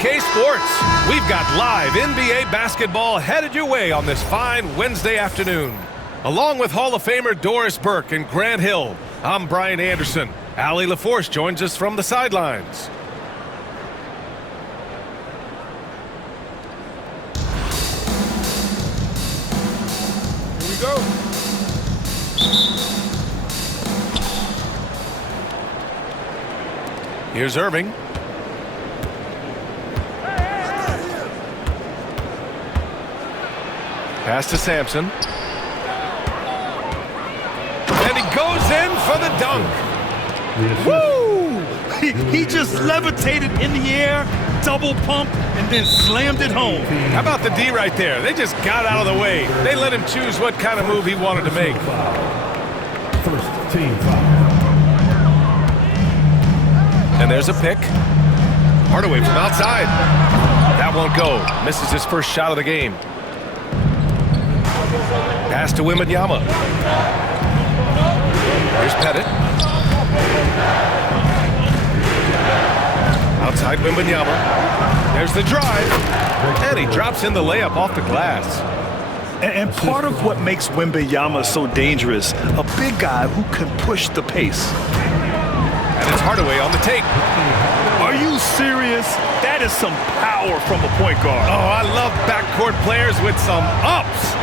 2K Sports. We've got live NBA basketball headed your way on this fine Wednesday afternoon. Along with Hall of Famer Doris Burke and Grant Hill, I'm Brian Anderson. Allie LaForce joins us from the sidelines. Here we go. Here's Irving. Pass to Sampson. And he goes in for the dunk. Woo! He just levitated in the air, double pump, and then slammed it home. How about the D right there? They just got out of the way. They let him choose what kind of move he wanted to make. First team foul. And there's a pick. Hardaway from outside. That won't go. Misses his first shot of the game. Pass to Wembanyama. Here's Pettit. Outside Wembanyama. There's the drive. And he drops in the layup off the glass. And part of what makes Wembanyama so dangerous, a big guy who can push the pace. And it's Hardaway on the take. Are you serious? That is some power from a point guard. Oh, I love backcourt players with some ups.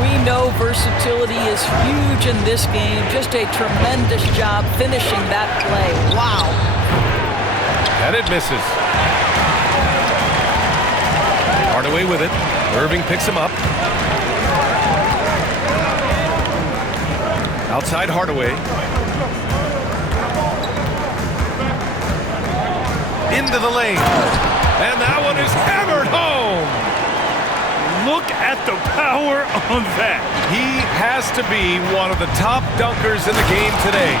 We know versatility is huge in this game. Just a tremendous job finishing that play. Wow. And it misses. Hardaway with it. Irving picks him up. Outside Hardaway. Into the lane. And that one is hammered home. Look at the power on that. He has to be one of the top dunkers in the game today.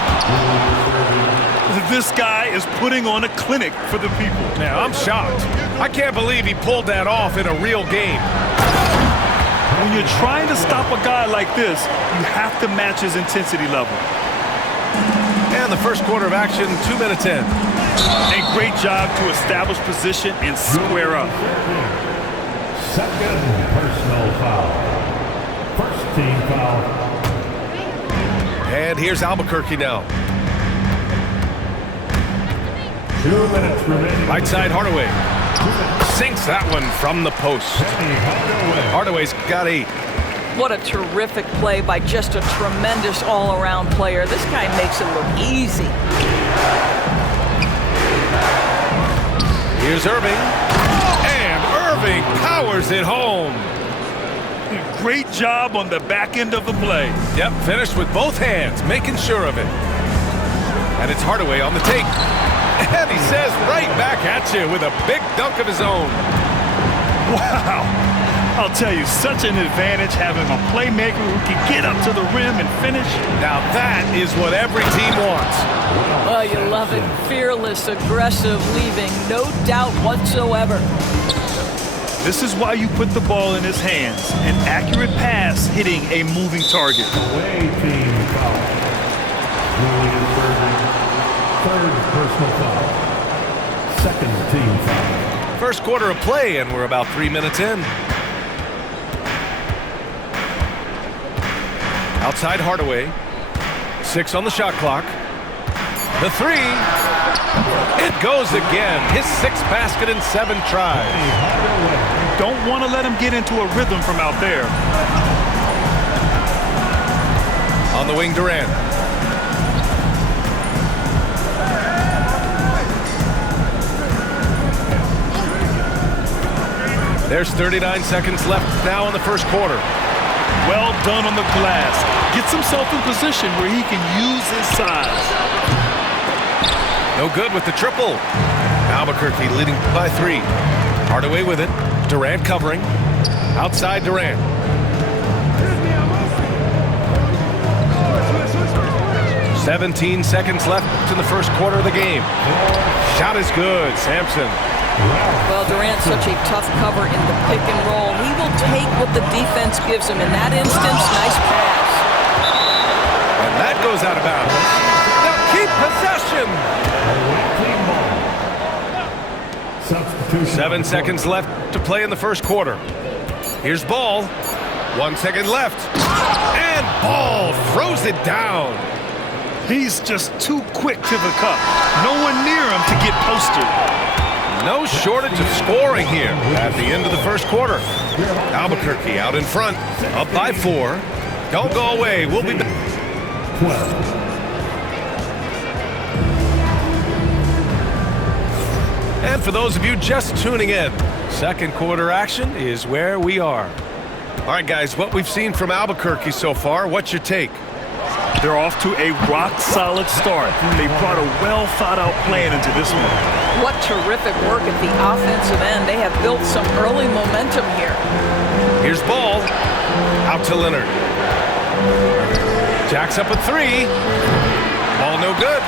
This guy is putting on a clinic for the people. Now, I'm shocked. I can't believe he pulled that off in a real game. When you're trying to stop a guy like this, you have to match his intensity level. And the first quarter of action, 2 minutes in. A great job to establish position and square up. Second personal foul. First team foul. And here's Albuquerque now. 2 minutes remaining. Right side Hardaway. Sinks that one from the post. Hardaway's got 8. What a terrific play by just a tremendous all-around player. This guy makes it look easy. Here's Irving. And Irving powers it home. Great job on the back end of the play. Yep, finished with both hands, making sure of it. And it's Hardaway on the take. And he says right back at you with a big dunk of his own. Wow. I'll tell you, such an advantage having a playmaker who can get up to the rim and finish. Now that is what every team wants. Oh, you love it. Fearless, aggressive, leaving no doubt whatsoever. This is why you put the ball in his hands. An accurate pass hitting a moving target. Away team foul. Julian Irving. Third personal foul. Second team foul. First quarter of play, and we're about 3 minutes in. Outside Hardaway. 6 on the shot clock. The 3. It goes again. His 6th basket in 7 tries. Don't want to let him get into a rhythm from out there. On the wing, Durant. There's 39 seconds left now in the first quarter. Well done on the glass. Gets himself in position where he can use his size. No good with the triple. Albuquerque leading by 3. Hardaway with it. Durant covering. Outside Durant. "17 seconds left in the first quarter of the game. Shot is good. Sampson. Well, Durant's such a tough cover in the pick and roll. He will take what the defense gives him. In that instance, nice pass. And that goes out of bounds. Now keep possession. Substitute. 7 seconds left to play in the first quarter. Here's Ball. 1 second left. And Ball throws it down. He's just too quick to the cup. No one near him to get posted. No shortage of scoring here at the end of the first quarter. Albuquerque out in front, up by 4. Don't go away. We'll be back. 12. And for those of you just tuning in, second quarter action is where we are. All right, guys, what we've seen from Albuquerque so far, what's your take? They're off to a rock-solid start. They brought a well-thought-out plan into this one. What terrific work at the offensive end. They have built some early momentum here. Here's Ball. Out to Leonard. Jacks up a 3. Ball no good.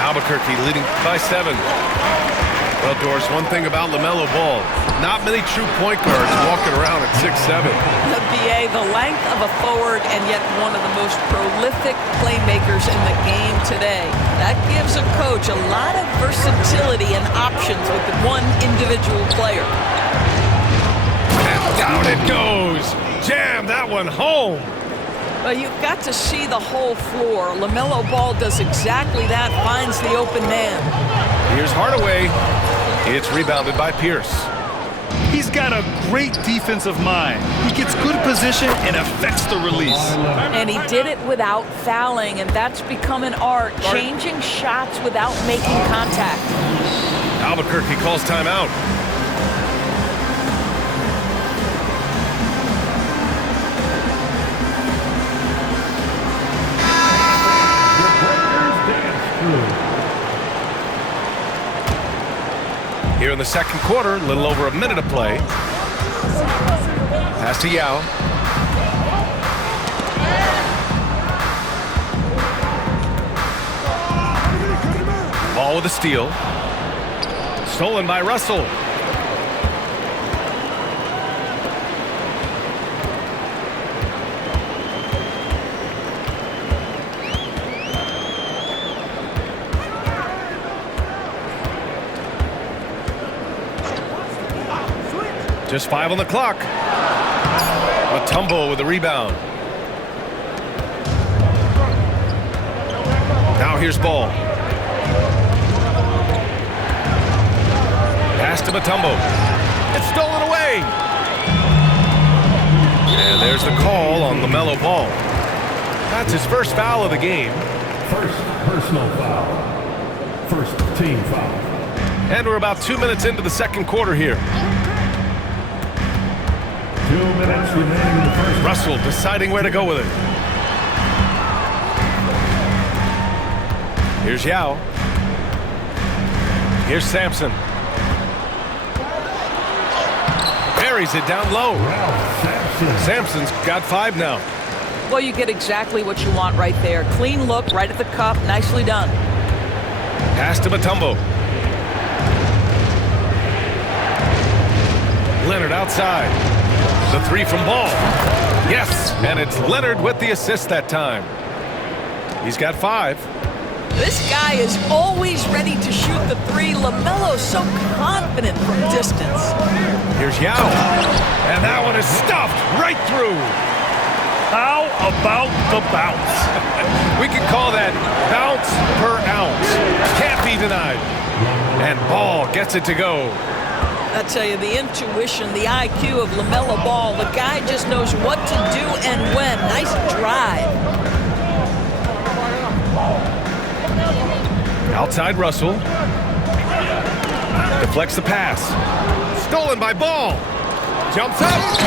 Albuquerque leading by 7. Well, Doris, one thing about LaMelo Ball, not many true point guards walking around at 6'7". The BA, the length of a forward, and yet one of the most prolific playmakers in the game today. That gives a coach a lot of versatility and options with one individual player. And down it goes. Jam that one home. Well, you've got to see the whole floor. LaMelo Ball does exactly that, finds the open man. Here's Hardaway. It's rebounded by Pierce. He's got a great defensive mind. He gets good position and affects the release. And he did it without fouling, and that's become an art, changing shots without making contact. Albuquerque calls timeout. Here in the second quarter, a little over a minute to play. Pass to Yao. Ball with a steal. Stolen by Russell. Just 5 on the clock. Mutombo with the rebound. Now here's Ball. Pass to Mutombo. It's stolen away. And there's the call on LaMelo Ball. That's his first foul of the game. First personal foul. First team foul. And we're about 2 minutes into the second quarter here. 2 minutes remaining in the first. Russell deciding where to go with it. Here's Yao. Here's Sampson. Buries it down low. Sampson's got 5 now. Well, you get exactly what you want right there. Clean look, right at the cup. Nicely done. Pass to Mutombo. Leonard outside. The 3 from Ball. Yes, and it's Leonard with the assist that time. He's got 5. This guy is always ready to shoot the 3. LaMelo's so confident from distance. Here's Yao. And that one is stuffed right through. How about the bounce? We can call that bounce per ounce. Can't be denied. And Ball gets it to go. I tell you, the intuition, the IQ of LaMelo Ball, the guy just knows what to do and when. Nice drive. Outside Russell. Deflects the pass. Stolen by Ball. Jumps up.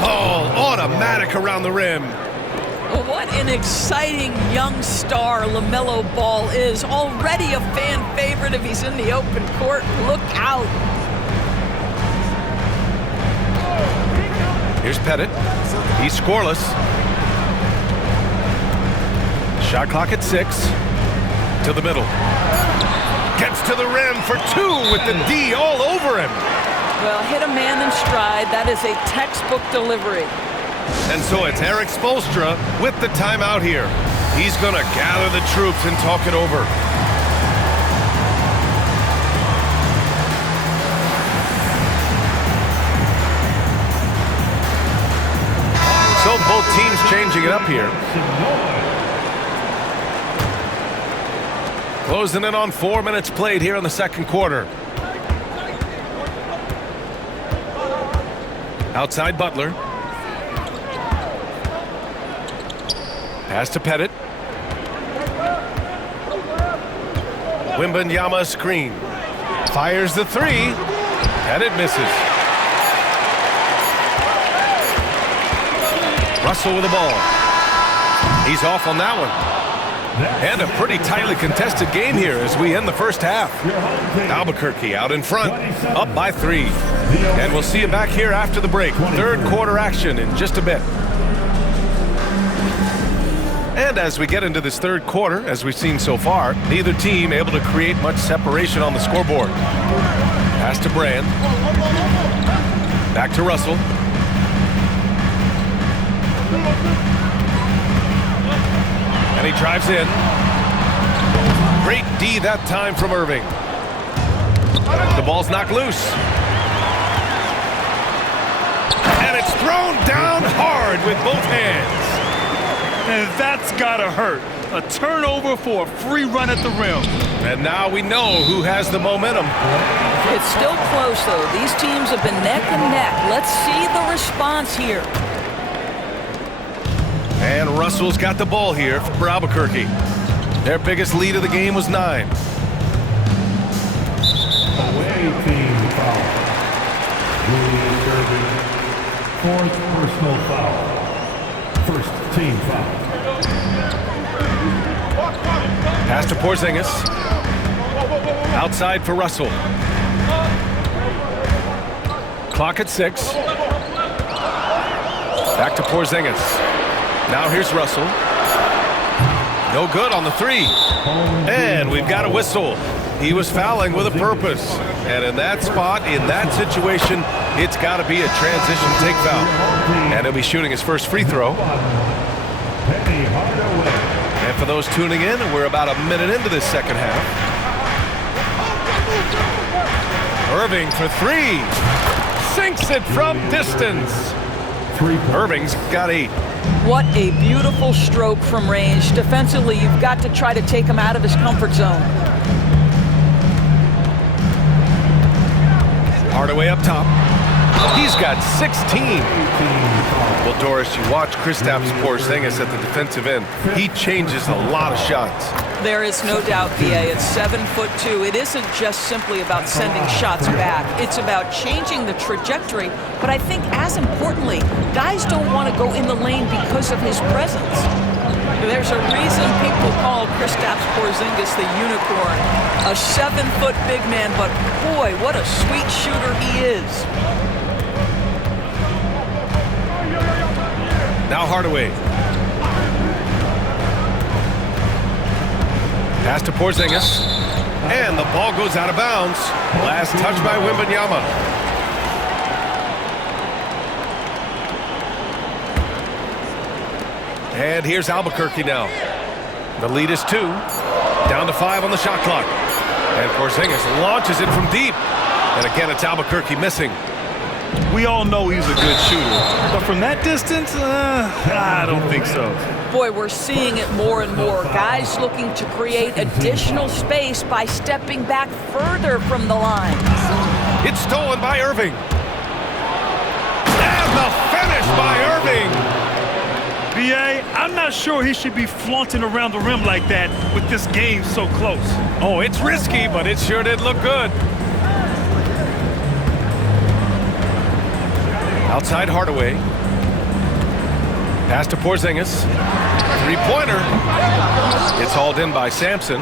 Ball automatic around the rim. Well, what an exciting young star LaMelo Ball is. Already a fan favorite if he's in the open court. Look out. Here's Pettit. He's scoreless. Shot clock at 6. To the middle. Gets to the rim for 2 with the D all over him. Well, hit a man in stride. That is a textbook delivery. And so it's Eric Spoelstra with the timeout here. He's going to gather the troops and talk it over. both teams changing it up here. Closing in on 4 minutes played here in the second quarter. Outside Butler. Pass to Pettit. Wembanyama screen. Fires the three. Pettit misses. Russell with the ball. He's off on that one. And a pretty tightly contested game here as we end the first half. Albuquerque out in front, up by 3. And we'll see you back here after the break. Third quarter action in just a bit. And as we get into this third quarter, as we've seen so far, neither team able to create much separation on the scoreboard. Pass to Brand. Back to Russell. And he drives in. Great D that time from Irving. The ball's knocked loose. And it's thrown down hard with both hands. And that's gotta hurt. A turnover for a free run at the rim. And now we know who has the momentum. It's still close, though. These teams have been neck and neck. Let's see the response here. And Russell's got the ball here for Albuquerque. Their biggest lead of the game was 9. Away team foul. Julius Irving. 4th personal foul. First team foul. Pass to Porzingis. Outside for Russell. Clock at 6. Back to Porzingis. Now here's Russell. No good on the 3. And we've got a whistle. He was fouling with a purpose. And in that spot, in that situation, it's got to be a transition take foul. And he'll be shooting his first free throw. And for those tuning in, we're about a minute into this second half. Irving for 3. Sinks it from distance. Irving's got 8. What a beautiful stroke from range. Defensively, you've got to try to take him out of his comfort zone. Hardaway up top. He's got 16. Well, Doris, you watch Kristaps Porzingis at the defensive end. He changes a lot of shots. There is no doubt, B.A. It's 7'2". It isn't just simply about sending shots back. It's about changing the trajectory. But I think as importantly, guys don't want to go in the lane because of his presence. There's a reason people call Kristaps Porzingis the unicorn. A 7-foot big man, but boy, what a sweet shooter he is. Now Hardaway. Pass to Porzingis. And the ball goes out of bounds. Last touch by Wembanyama. And here's Albuquerque now. The lead is 2. Down to 5 on the shot clock. And Porzingis launches it from deep. And again, it's Albuquerque missing. We all know he's a good shooter, but from that distance, I don't think so. Boy, we're seeing it more and more. Guys looking to create additional space by stepping back further from the line. It's stolen by Irving. And the finish by Irving. B.A., I'm not sure he should be flaunting around the rim like that with this game so close. Oh, it's risky, but it sure did look good. Outside Hardaway. Pass to Porzingis. Three-pointer. It's hauled in by Sampson.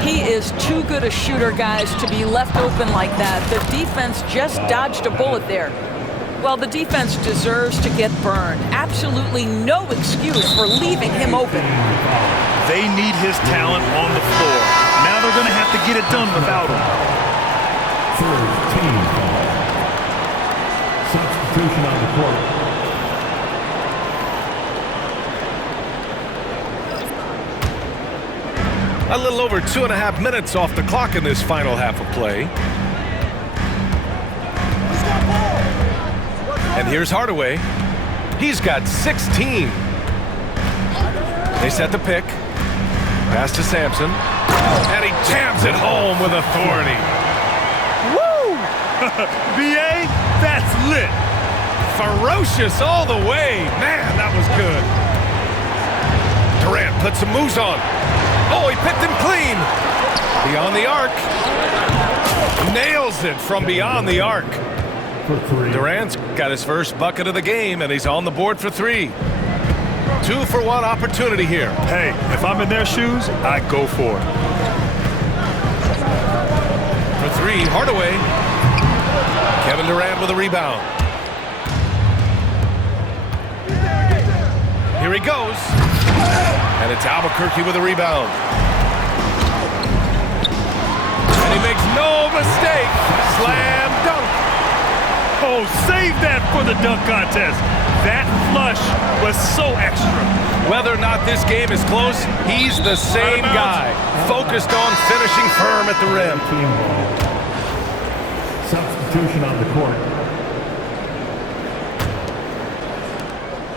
He is too good a shooter, guys, to be left open like that. The defense just dodged a bullet there. Well, the defense deserves to get burned. Absolutely no excuse for leaving him open. They need his talent on the floor. Now they're going to have to get it done without him. Third team foul. Substitution on the court. A little over 2.5 minutes off the clock in this final half of play. And here's Hardaway. He's got 16. They set the pick. Pass to Sampson. And he jams it home with authority. Woo! BA, that's lit. Ferocious all the way. Man, that was good. Durant puts some moves on. Oh, he picked him clean. Beyond the arc. Nails it from beyond the arc. For 3. Durant's got his first bucket of the game, and he's on the board for 3. 2-for-1 opportunity here. Hey, if I'm in their shoes, I go for it. For 3, Hardaway. Kevin Durant with a rebound. Here he goes. And it's Albuquerque with a rebound. And he makes no mistake. Slam dunk. Oh, save that for the dunk contest. That flush was so extra. Whether or not this game is close, he's the same guy. Focused on finishing firm at the rim. Team ball. Substitution on the court.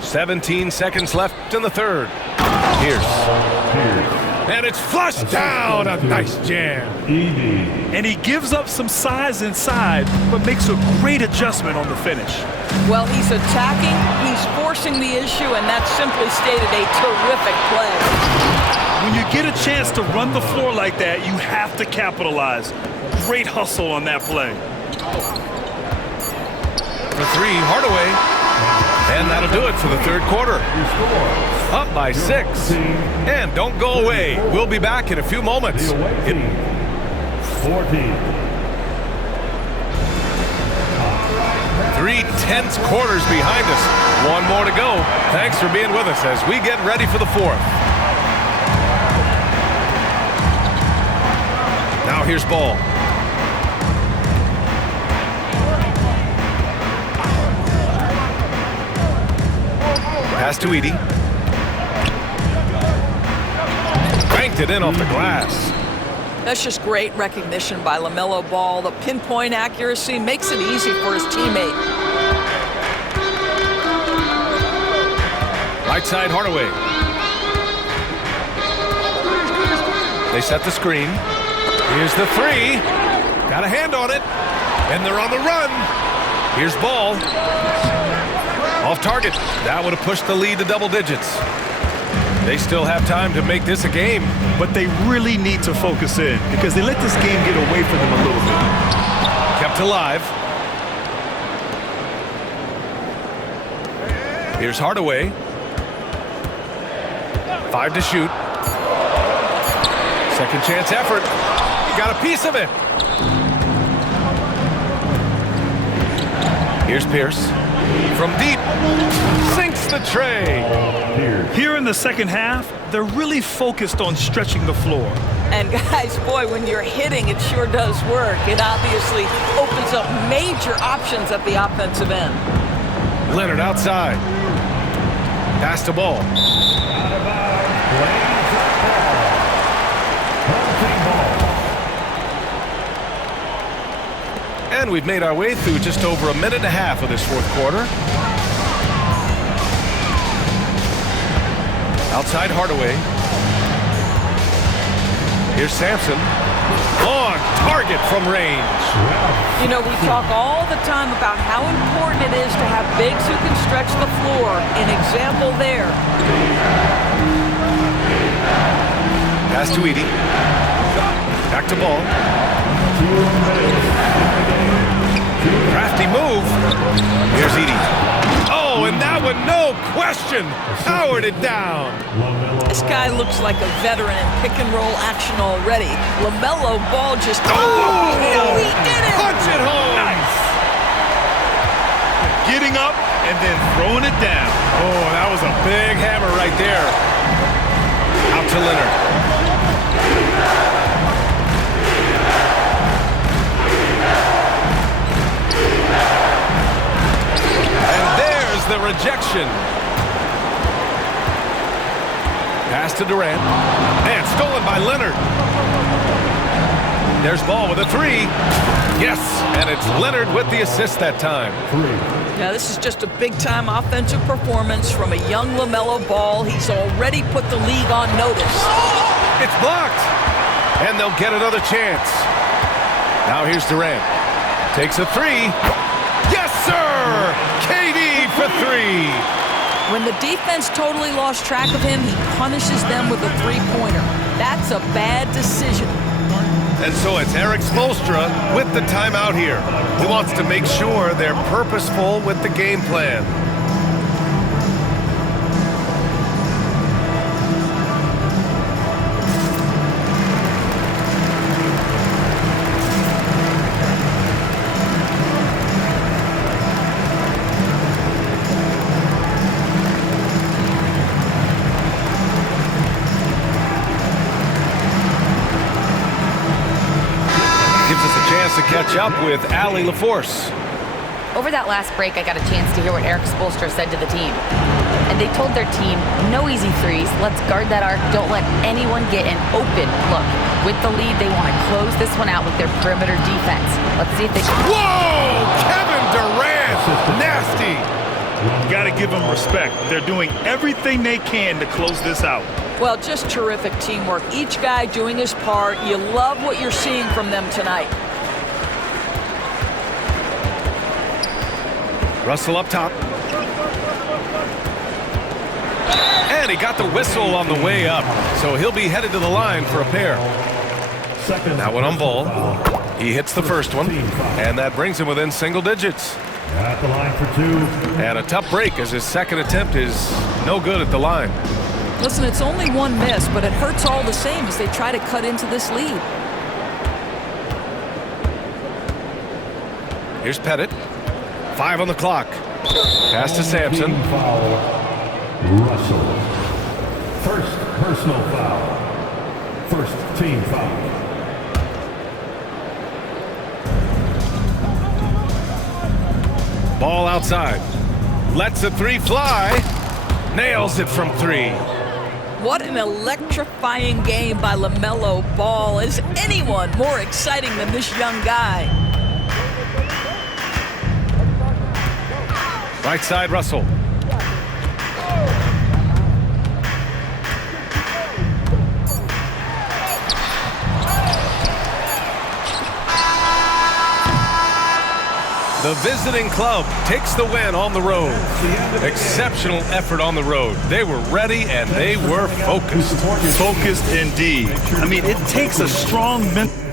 17 seconds left in the third. Pierce. And it's flushed down. A nice jam. And he gives up some size inside, but makes a great adjustment on the finish. Well, he's attacking, he's forcing the issue, and that's simply stated a terrific play. When you get a chance to run the floor like that, you have to capitalize. Great hustle on that play. For 3, Hardaway. And that'll do it for the third quarter. Up by 6. And don't go away. We'll be back in a few moments. 14. 3 tense quarters behind us. One more to go. Thanks for being with us as we get ready for the fourth. Now here's Ball. Pass to Edie. Banked it in off the glass. That's just great recognition by LaMelo Ball. The pinpoint accuracy makes it easy for his teammate. Right side, Hardaway. They set the screen. Here's the 3. Got a hand on it. And they're on the run. Here's Ball. Off target. That would have pushed the lead to double digits. They still have time to make this a game. But they really need to focus in because they let this game get away from them a little bit. Kept alive. Here's Hardaway. 5 to shoot. Second chance effort. He got a piece of it. Here's Pierce. From deep. Sinks the tray. Here in the second half, they're really focused on stretching the floor. And guys, boy, when you're hitting, it sure does work. It obviously opens up major options at the offensive end. Leonard outside. Pass to Ball. And we've made our way through just over a minute and a half of this fourth quarter. Outside Hardaway. Here's Sampson. On target from range. You know, we talk all the time about how important it is to have bigs who can stretch the floor. An example there. Pass to Edie. Back to Ball. Crafty move. Here's Edie. Oh, and that one, no question, powered it down. This guy looks like a veteran in pick-and-roll action already. LaMelo Ball just... Oh, he did it! Punch it home! Nice! Getting up and then throwing it down. Oh, that was a big hammer right there. Out to Leonard. The rejection. Pass to Durant. And stolen by Leonard. There's Ball with a three. Yes, and it's Leonard with the assist that time. Yeah, this is just a big-time offensive performance from a young LaMelo Ball. He's already put the league on notice. It's blocked, and they'll get another chance. Now here's Durant. Takes a three. Yes, sir! KD for three. When the defense totally lost track of him, he punishes them with a three-pointer. That's a bad decision. And so it's Eric Spoelstra with the timeout here. He wants to make sure they're purposeful with the game plan. To catch up with Allie LaForce. Over that last break, I got a chance to hear what Eric Spoelstra said to the team. And they told their team, no easy threes, let's guard that arc, don't let anyone get an open look. With the lead, they want to close this one out with their perimeter defense. Let's see if they can. Whoa! Kevin Durant! Nasty! Got to give them respect. They're doing everything they can to close this out. Well, just terrific teamwork. Each guy doing his part. You love what you're seeing from them tonight. Russell up top. And he got the whistle on the way up, so he'll be headed to the line for a pair. That one on Ball. He hits the first one, and that brings him within single digits. At the line for two. And a tough break as his second attempt is no good at the line. Listen, it's only one miss, but it hurts all the same as they try to cut into this lead. Here's Pettit. 5 on the clock. Pass to Sampson. Team foul. Russell. First personal foul. First team foul. Ball outside. Lets the three fly. Nails it from three. What an electrifying game by LaMelo Ball. Is anyone more exciting than this young guy? Right side, Russell. The visiting club takes the win on the road. Exceptional effort on the road. They were ready and they were focused. Focused indeed. I mean, it takes a strong mental.